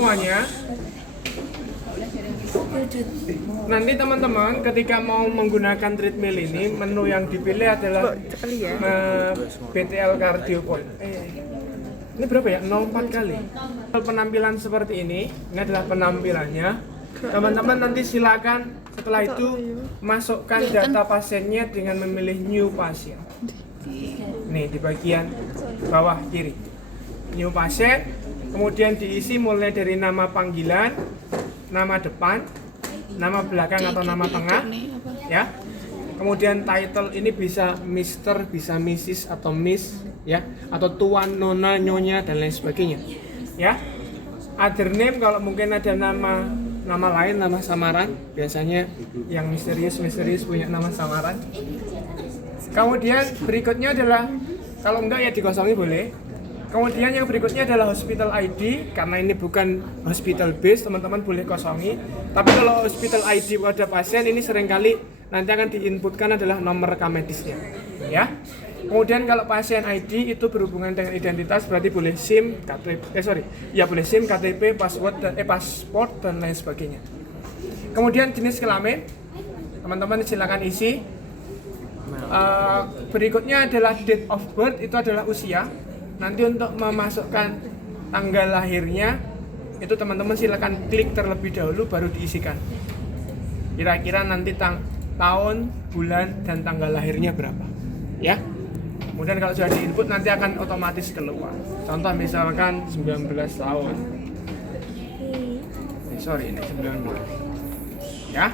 semuanya, nanti teman-teman ketika mau menggunakan treadmill ini, menu yang dipilih adalah BTL Cardio Point. Ini berapa ya? 04 kali. Penampilan seperti ini adalah penampilannya. Teman-teman nanti silakan setelah itu masukkan data pasiennya dengan memilih new pasien. Nih di bagian bawah kiri. New pasien, kemudian diisi mulai dari nama panggilan, nama depan, nama belakang atau nama tengah, ya. Kemudian title ini bisa Mister, bisa Mrs atau Miss, ya, atau Tuan, Nona, Nyonya dan lain sebagainya, ya. Other name kalau mungkin ada nama lain, nama samaran, biasanya yang misterius punya nama samaran. Kemudian berikutnya adalah kalau enggak ya dikosongi boleh. Kemudian yang berikutnya adalah hospital ID, karena ini bukan hospital base, teman-teman boleh kosongi. Tapi kalau hospital ID pada pasien ini seringkali nanti akan diinputkan adalah nomor rekam medisnya, ya. Kemudian kalau pasien ID itu berhubungan dengan identitas, berarti boleh SIM, boleh SIM, KTP, pasport dan lain sebagainya. Kemudian jenis kelamin, teman-teman silakan isi. Berikutnya adalah date of birth, itu adalah usia. Nanti untuk memasukkan tanggal lahirnya itu teman-teman silakan klik terlebih dahulu baru diisikan. Kira-kira nanti tahun, bulan dan tanggal lahirnya berapa, ya. Kemudian kalau sudah diinput nanti akan otomatis keluar. Contoh misalkan 19 tahun. Ini 19. Ya.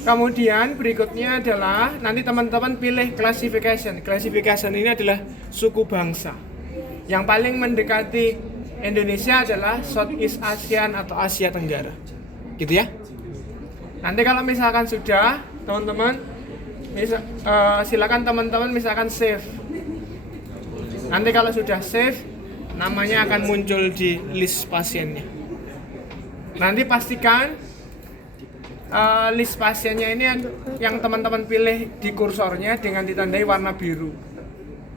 Kemudian berikutnya adalah nanti teman-teman pilih classification. Classification ini adalah suku bangsa. Yang paling mendekati Indonesia adalah Southeast Asian atau Asia Tenggara, gitu ya. Nanti kalau misalkan sudah, teman-teman, silakan teman-teman misalkan save. Nanti kalau sudah save, namanya akan muncul di list pasiennya. Nanti pastikan list pasiennya ini yang teman-teman pilih di kursornya dengan ditandai warna biru.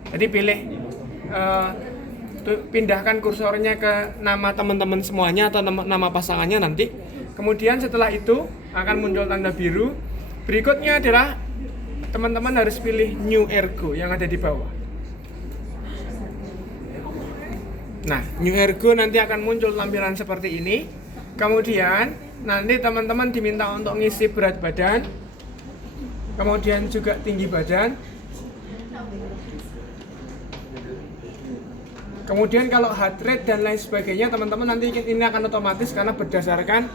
Jadi pilih pindahkan kursornya ke nama teman-teman semuanya atau nama pasangannya nanti. Kemudian setelah itu akan muncul tanda biru. Berikutnya adalah teman-teman harus pilih New Ergo yang ada di bawah. Nah, New Ergo nanti akan muncul tampilan seperti ini. Kemudian nanti teman-teman diminta untuk ngisi berat badan, kemudian juga tinggi badan. Kemudian kalau heart rate dan lain sebagainya, teman-teman nanti ini akan otomatis karena berdasarkan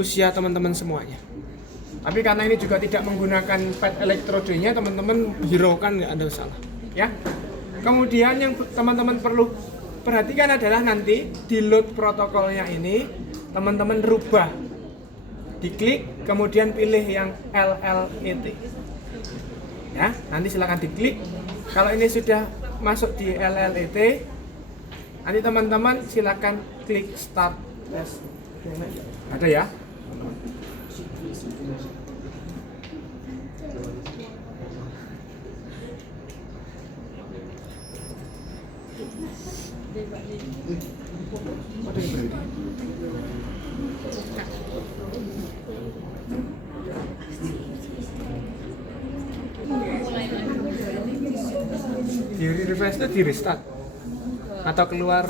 usia teman-teman semuanya. Tapi karena ini juga tidak menggunakan pad elektrodenya, teman-teman hiraukan nggak ada masalah, ya. Kemudian yang teman-teman perlu perhatikan adalah nanti di load protokolnya ini, teman-teman rubah, diklik, kemudian pilih yang LLET. Ya, nanti silakan diklik. Kalau ini sudah masuk di LLET, nanti teman-teman silakan klik start test. Ada ya? Di refresh itu di restart atau keluar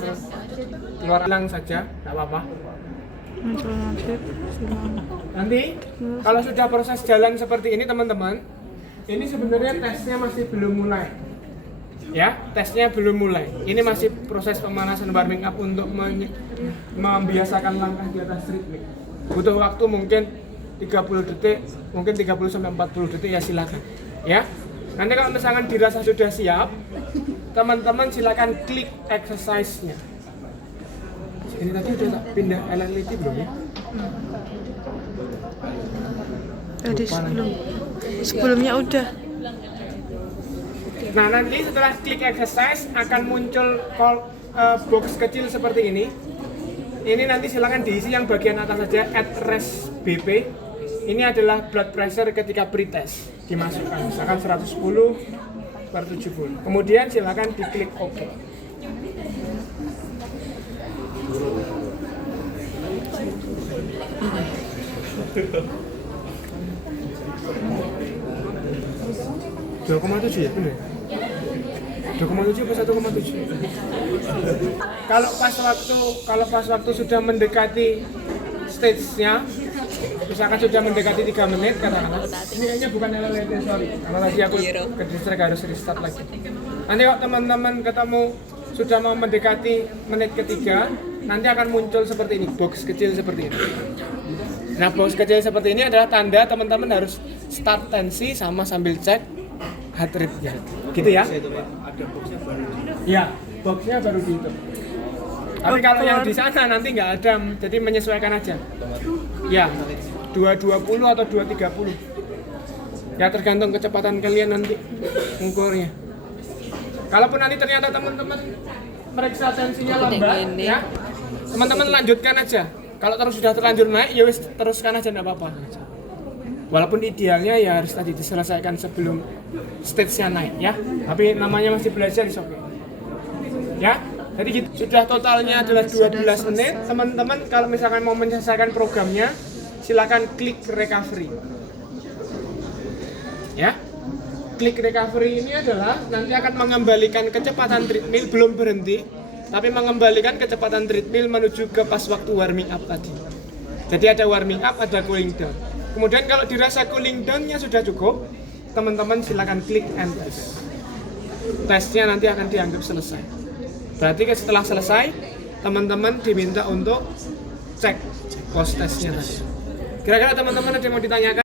ulang saja, nggak apa-apa. Nanti kalau sudah proses jalan seperti ini teman-teman, ini sebenarnya tesnya masih belum mulai, ya, tesnya belum mulai. Ini masih proses pemanasan warming up untuk membiasakan langkah di atas treadmill. Butuh waktu mungkin 30 detik, mungkin 30-40 detik, ya silakan, ya. Nanti kalau misalkan dirasa sudah siap, teman-teman silakan klik exercise-nya. Ini tadi udah tak pindah LLT belum ya? Tadi sebelumnya udah. Nah, nanti setelah klik exercise akan muncul box kecil seperti ini. Ini nanti silakan diisi yang bagian atas saja, at rest BP. Ini adalah blood pressure ketika pretest dimasukkan, misalkan 110/70. Kemudian silakan diklik OK. 2,7 ya bener? 2,7 apa 1,7? Kalau pas waktu sudah mendekati stage-nya, misalkan sudah mendekati 3 menit katakanlah, ini kayaknya bukan LLT, sorry, karena tadi aku ke distrik harus restart lagi. Nanti kalau teman-teman ketemu sudah mau mendekati menit ketiga, nanti akan muncul seperti ini, box kecil seperti ini. Nah, box kecil seperti ini adalah tanda teman-teman harus start tensi sama sambil cek heart rate-nya. Gitu ya? Ada boxnya baru. Ya, boxnya baru dihitung. Tapi kalau yang di sana nanti nggak ada, jadi menyesuaikan aja. Ya, 220 atau 230. Ya tergantung kecepatan kalian nanti ngukurnya. Kalaupun nanti ternyata teman-teman meriksa tensinya lambat, ya teman-teman lanjutkan aja. Kalau terus sudah terlanjur naik, ya wis teruskan aja nggak apa-apa. Walaupun idealnya ya harus tadi diselesaikan sebelum stage-nya naik ya. Tapi namanya masih belajar is okay. Ya. Jadi gitu. Sudah totalnya adalah 12 menit. Teman-teman kalau misalkan mau menyelesaikan programnya, silakan klik recovery. Ya. Klik recovery ini adalah nanti akan mengembalikan kecepatan treadmill, belum berhenti, tapi mengembalikan kecepatan treadmill menuju ke pas waktu warming up tadi. Jadi ada warming up, ada cooling down. Kemudian kalau dirasa cooling down-nya sudah cukup, teman-teman silakan klik and test. Tesnya nanti akan dianggap selesai. Berarti setelah selesai, teman-teman diminta untuk cek post testnya tadi. Kira-kira teman-teman ada yang mau ditanyakan?